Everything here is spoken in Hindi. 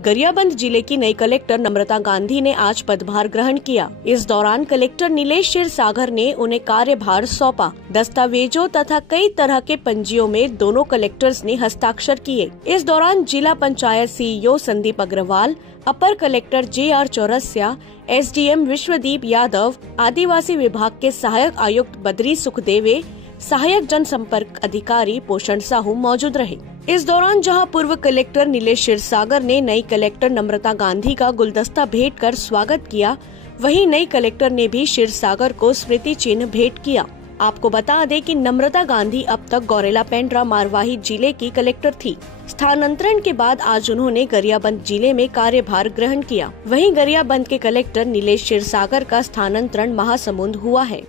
गरियाबंद जिले की नई कलेक्टर नम्रता गांधी ने आज पदभार ग्रहण किया। इस दौरान कलेक्टर नीलेश क्षीरसागर ने उन्हें कार्यभार सौंपा। दस्तावेजों तथा कई तरह के पंजियों में दोनों कलेक्टर्स ने हस्ताक्षर किए। इस दौरान जिला पंचायत सीईओ संदीप अग्रवाल, अपर collector JR Chaurasia, SDM Vishwadeep Yadav, आदिवासी विभाग के सहायक आयुक्त बद्री सुखदेवे, सहायक जनसंपर्क अधिकारी पोषण साहू मौजूद रहे। इस दौरान जहां पूर्व कलेक्टर नीलेश क्षीरसागर ने नई कलेक्टर नम्रता गांधी का गुलदस्ता भेंट कर स्वागत किया, वहीं नई कलेक्टर ने भी क्षीरसागर को स्मृति चिन्ह भेंट किया। आपको बता दें कि नम्रता गांधी अब तक गौरेला पेंड्रा मारवाही जिले की कलेक्टर थी। स्थानांतरण के बाद आज उन्होंने गरियाबंद जिले में कार्यभार ग्रहण किया। वहीं गरियाबंद के कलेक्टर नीलेश क्षीरसागर का स्थानांतरण महासमुंद हुआ है।